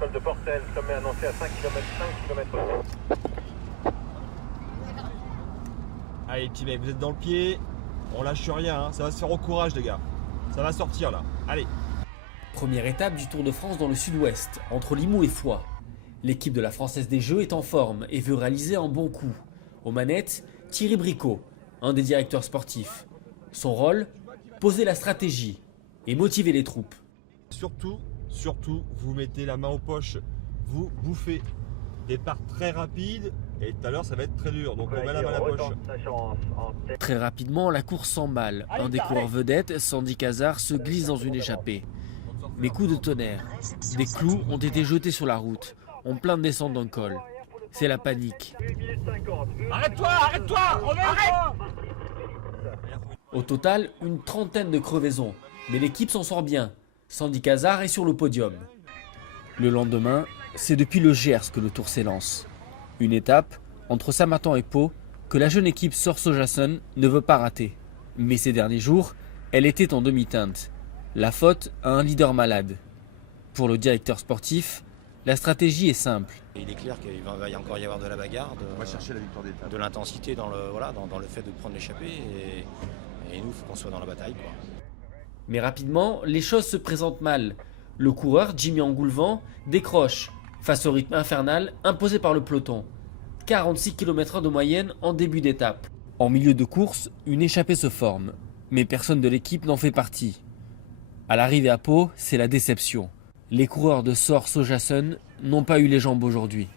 col de Portel, sommet annoncé à 5 km. Allez petit mec, vous êtes dans le pied, on lâche rien, hein. Ça va se faire au courage les gars. Ça va sortir là, allez. Première étape du Tour de France dans le sud-ouest, entre Limoux et Foix. L'équipe de la Française des Jeux est en forme et veut réaliser un bon coup. Aux manettes, Thierry Bricot, un des directeurs sportifs. Son rôle, poser la stratégie et motiver les troupes. Surtout, vous mettez la main aux poches, vous bouffez. Départ très rapide et tout à l'heure ça va être très dur, donc on met la main à la poche. Très rapidement, la course s'emballe. Un des coureurs vedettes, Sandy Cazard, se glisse dans une échappée. Mais coup de tonnerre. Des clous ont été jetés sur la route, en pleine descente d'un col. C'est la panique. Arrête-toi, arrête-toi. Au total, une trentaine de crevaisons. Mais l'équipe s'en sort bien. Sandy Cazard est sur le podium. Le lendemain, c'est depuis le Gers que le Tour s'élance. Une étape, entre Samatan et Pau, que la jeune équipe Sorsøjason ne veut pas rater. Mais ces derniers jours, elle était en demi-teinte. La faute à un leader malade. Pour le directeur sportif, la stratégie est simple. Il est clair qu'il va encore y avoir de la bagarre, On va chercher la victoire d'étape. de l'intensité dans le fait de prendre l'échappée. Et nous, il faut qu'on soit dans la bataille, quoi. Mais rapidement, les choses se présentent mal. Le coureur, Jimmy Engoulevent, décroche face au rythme infernal imposé par le peloton. 46 km/h de moyenne en début d'étape. En milieu de course, une échappée se forme, mais personne de l'équipe n'en fait partie. À l'arrivée à Pau, c'est la déception. Les coureurs de Sorsøjason n'ont pas eu les jambes aujourd'hui.